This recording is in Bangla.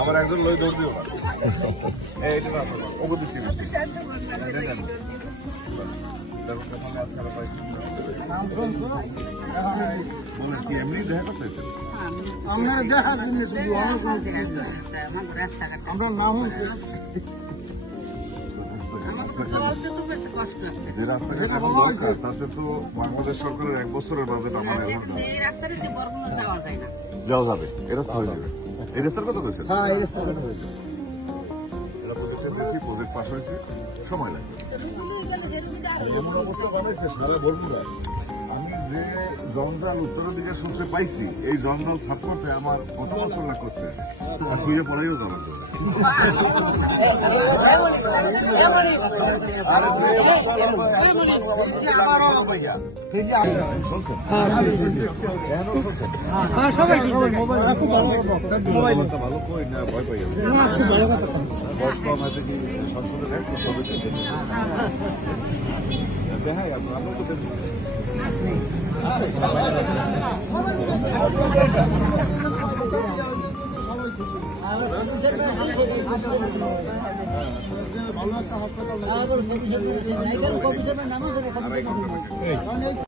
আমার একজন লই দৌড় দিও না দিচ্ছি এমনি দেখা করতেছেন আমরা নাম যে রাস্তাঘাট এখন দরকার তাতে তো বাংলাদেশ সরকারের 1 বছরের বাজেট আমার যাওয়া যাবে এই রাস্তা হয়ে যাবে এই রাস্তার কথা বলছেন এটা প্রজেক্টের বেশি প্রজেক্ট পাস হয়েছে সময় লাগবে এমন অবস্থা বানাইছে সারা বর্ণনা আমি যে জঞ্জাল উত্তরের দিকে শুনতে পাইছি এই জঞ্জাল সাফ করতে আমার কত বছর না করতে আর খুঁজে পড়াইও যাওয়ার ভালো কই না ভয় পাই বয়স কম আছে কি সংসদে গেছে সবাই দেখাই আমরা তো ভালো একটা হাসপাতাল